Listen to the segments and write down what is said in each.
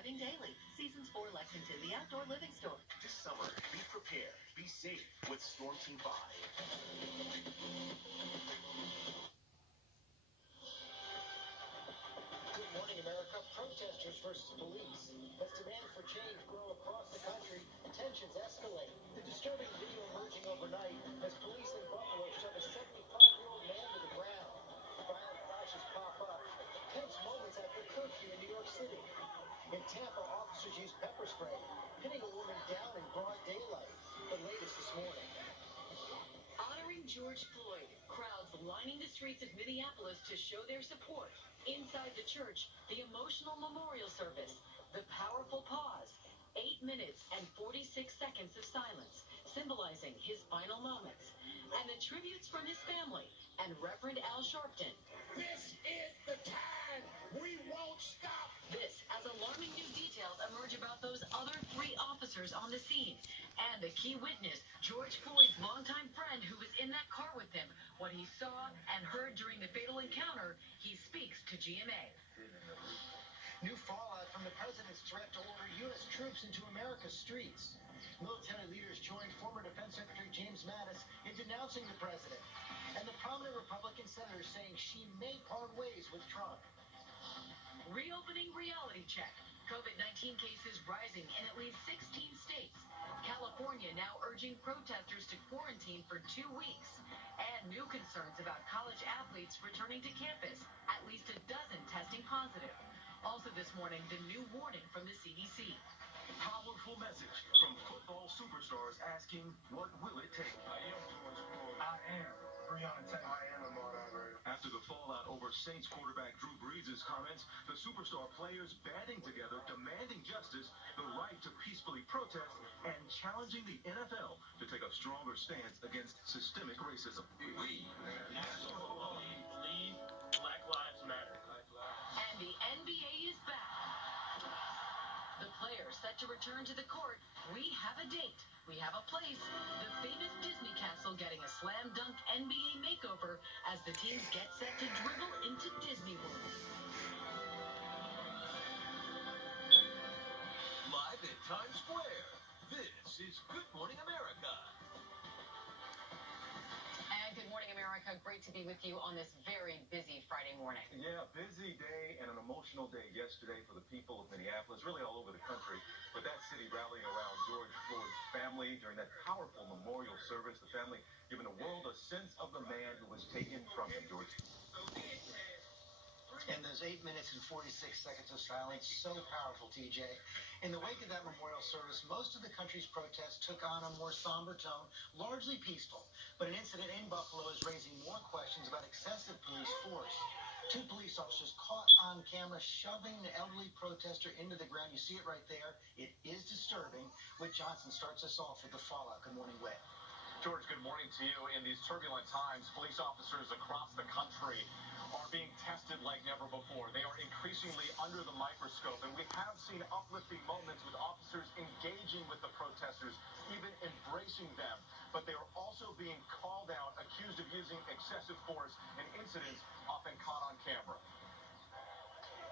arriving daily. Seasons 4 Lexington, the outdoor living store. This summer, be prepared, be safe with Storm Team 5. Good morning, America. Protesters versus police. As demand for change grow across the country, tensions escalate. The disturbing video emerging overnight as police in Buffalo shove a 75-year-old man to the ground. Violent flashes pop up. Tense moments after curfew in New York City. In Tampa, officers used pepper spray, pinning a woman down in broad daylight. The latest this morning. Honoring George Floyd, crowds lining the streets of Minneapolis to show their support. Inside the church, the emotional memorial service, the powerful pause, 8 minutes and 46 seconds of silence, symbolizing his final moments, and the tributes from his family and Reverend Al Sharpton. This is the time. We won't stop. This as alarming new details emerge about those other 3 officers on the scene, and the key witness, George Floyd's longtime friend who was in that car with him. What he saw and heard during the fatal encounter, he speaks to GMA. New fallout from the president's threat to order U.S. troops into America's streets. Military leaders joined former Defense Secretary James Mattis in denouncing the president, and the prominent Republican senator saying she may part ways with Trump. Reopening reality check. COVID-19 cases rising in at least 16 states. California now urging protesters to quarantine for 2 weeks. And new concerns about college athletes returning to campus. At least a dozen testing positive. Also this morning, the new warning from the CDC. Powerful message from football superstars asking, what will it take? I am George Floyd. I am Breonna Taylor. I am Ahmaud Arbery. After the fallout over Saints quarterback Drew Brees' comments, the superstar players banding together, demanding justice, the right to peacefully protest, and challenging the NFL to take a stronger stance against systemic racism. We absolutely believe Black Lives Matter. And the NBA is back. The players set to return to the court. We have a date. We have a place. The famous Disney castle getting a slam dunk NBA makeover as the teams get set to dribble into Disney World. Live at Times Square, this is Good Morning America. And Good Morning America. Great to be with you on this very busy Friday morning. Yeah, busy day and an emotional day yesterday for the people of Minneapolis, really all over the country. But that city rallying around George Floyd's family during that powerful memorial service, the family giving the world a sense of the man who was taken from him, George. And those 8 minutes and 46 seconds of silence, so powerful, TJ. In the wake of that memorial service, most of the country's protests took on a more somber tone, largely peaceful. But an incident in Buffalo is raising more questions about excessive police force. 2 police officers caught on camera shoving an elderly protester into the ground. You see it right there. It is disturbing. Whit Johnson starts us off with the fallout. Good morning, Whit. George, good morning to you. In these turbulent times, police officers across the country are being tested like never before. They are increasingly under the microscope, and we have seen uplifting moments with officers engaging with the protesters, even embracing them. But they are also being called out, accused of using excessive force in incidents often caught on camera.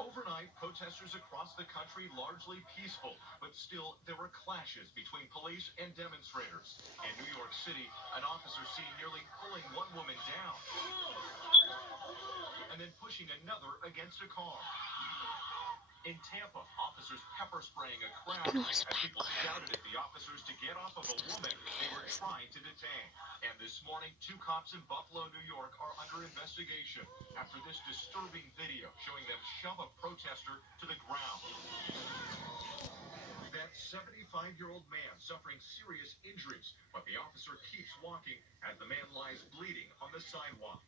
Overnight, protesters across the country largely peaceful, but still there were clashes between police and demonstrators. In New York City, an officer seen nearly pulling one woman down and then pushing another against a car. In Tampa, officers pepper spraying a crowd as people shouted at the officers to get off of a woman they were trying to detain. And this morning, 2 cops in Buffalo, New York are under investigation after this disturbing video showing them shove a protester to the ground. That 75-year-old man suffering serious injuries, but the officer keeps walking as the man lies bleeding on the sidewalk.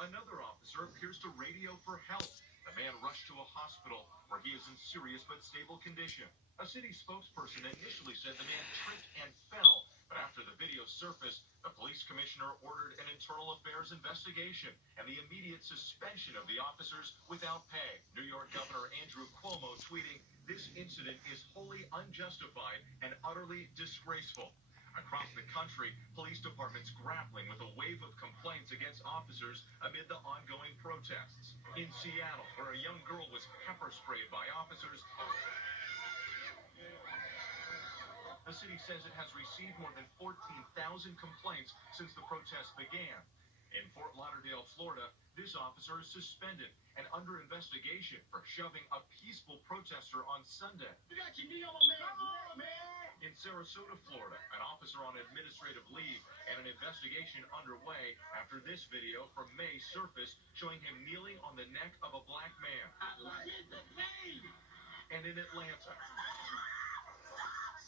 Another officer appears to radio for help. The man rushed to a hospital where he is in serious but stable condition. A city spokesperson initially said the man tripped and fell, but after the video surfaced, the police commissioner ordered an internal affairs investigation and the immediate suspension of the officers without pay. New York Governor Andrew Cuomo tweeting, "This incident is wholly unjustified and utterly disgraceful." Across the country, police departments grappling with a wave of complaints against officers amid the ongoing protests. In Seattle, where a young girl was pepper sprayed by officers, the city says it has received more than 14,000 complaints since the protests began. In Fort Lauderdale, Florida, this officer is suspended and under investigation for shoving a peaceful protester on Sunday. You got your knee on my man. Come on, man. In Sarasota, Florida, an officer on administrative leave and an investigation underway after this video from May surfaced showing him kneeling on the neck of a black man. I like the pain. And in Atlanta,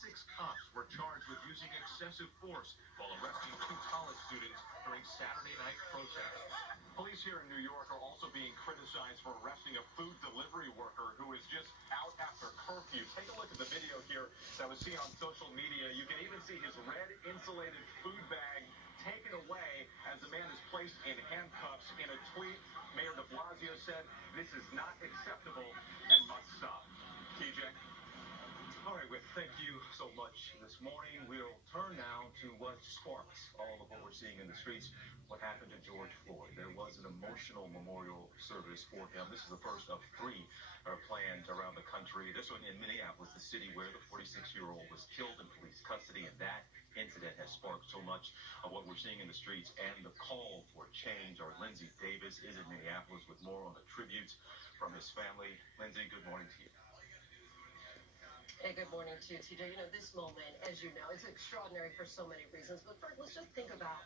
6 cops were charged with using excessive force while arresting 2 college students during Saturday night protests. Police here in New York are also being criticized for arresting a food delivery worker who is just out after curfew. Take a look at the video here that was seen on social media. You can even see his red insulated food bag taken away as the man is placed in handcuffs. In a tweet, Mayor de Blasio said, "This is not acceptable and must stop." TJ? All right, Whit, thank you so much this morning. We'll turn now to what sparks all of what we're seeing in the streets. What happened to George Floyd? There was an emotional memorial service for him. This is the first of 3 planned around the country. This one in Minneapolis, the city where the 46-year-old was killed in police custody, and that incident has sparked so much of what we're seeing in the streets and the call for change. Our Lindsay Davis is in Minneapolis with more on the tributes from his family. Lindsay, good morning to you. Hey, good morning to you, TJ. You know, this moment, as you know, it's extraordinary for so many reasons. But first, let's just think about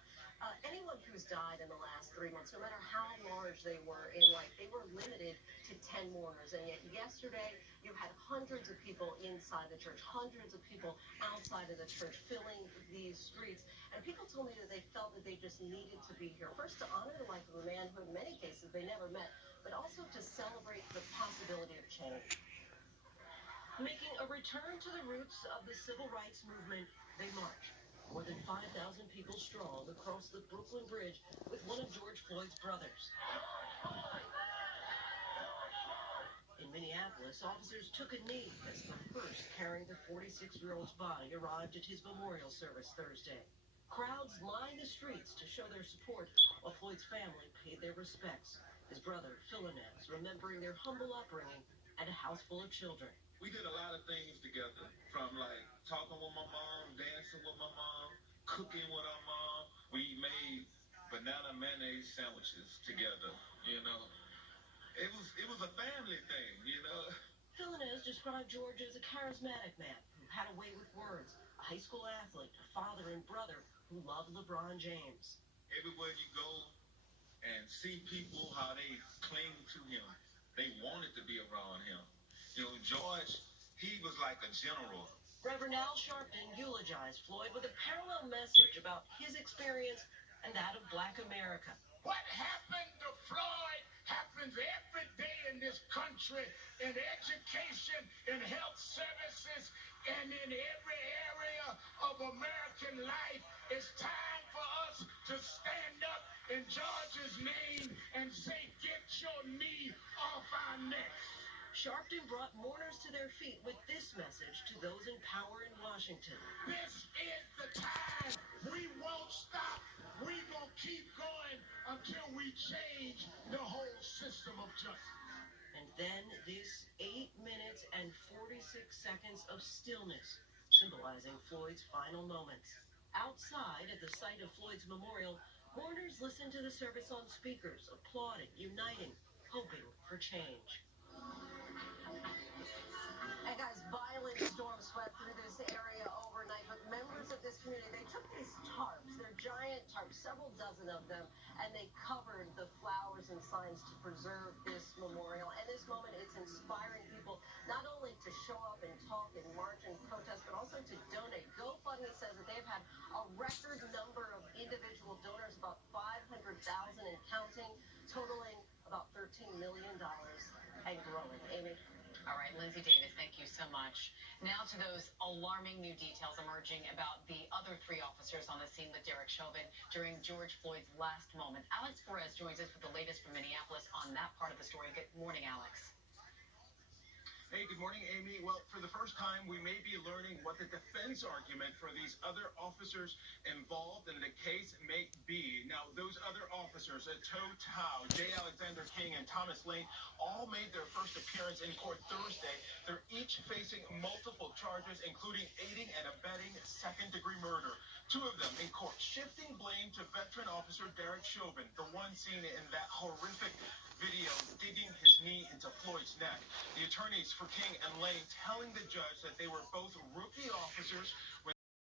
anyone who's died in the last 3 months, no matter how large they were in life, they were limited to 10 mourners. And yet yesterday, you had hundreds of people inside the church, hundreds of people outside of the church filling these streets. And people told me that they felt that they just needed to be here. First, to honor the life of a man who in many cases they never met, but also to celebrate the possibility of change. Making a return to the roots of the civil rights movement, they march. More than 5,000 people strong across the Brooklyn Bridge with one of George Floyd's brothers. In Minneapolis, officers took a knee as the first carrying the 46-year-old's body arrived at his memorial service Thursday. Crowds lined the streets to show their support while Floyd's family paid their respects. His brother, Philinez, remembering their humble upbringing and a house full of children. We did a lot of things together, from like talking with my mom, dancing with my mom, cooking with our mom. We made banana mayonnaise sandwiches together, you know. It was a family thing, you know. Philinez described George as a charismatic man who had a way with words, a high school athlete, a father and brother who loved LeBron James. Everywhere you go and see people, how they cling to him. They wanted to be around him. You know, George, he was like a general. Reverend Al Sharpton eulogized Floyd with a parallel message about his experience and that of Black America. What happened to Floyd happens every day in this country, in education, in health services, and in every area of American life. It's time for us to stand up in George's name and say, get your knee off our necks. Sharpton brought mourners to their feet with this message to those in power in Washington. This is the time. We won't stop. We gonna keep going until we change the whole system of justice. And then this 8 minutes and 46 seconds of stillness, symbolizing Floyd's final moments. Outside at the site of Floyd's memorial, mourners listened to the service on speakers, applauding, uniting, hoping for change. And guys, violent storms swept through this area overnight, but members of this community, they took these tarps, they're giant tarps, several dozen of them, and they covered the flowers and signs to preserve this memorial. And this moment, it's inspiring people not only to show up and talk and march and protest, but also to donate. GoFundMe says that they've had a record number of individual donors, about 500,000 and counting, totaling about $13 million and growing. Amy? All right, Lindsay Davis, thank you so much. Now to those alarming new details emerging about the other 3 officers on the scene with Derek Chauvin during George Floyd's last moments. Alex Perez joins us with the latest from Minneapolis on that part of the story. Good morning, Alex. Hey, good morning, Amy. Well, for the first time, we may be learning what the defense argument for these other officers involved in the case may be. Now, those other officers, Toe Tao, J. Alexander King, and Thomas Lane, all made their first appearance in court Thursday. They're each facing multiple charges, including aiding and abetting second-degree murder. Two of them in court, shifting blame to veteran officer Derek Chauvin, the one seen in that horrific video digging his knee into Floyd's neck. The attorneys for King and Lane telling the judge that they were both rookie officers when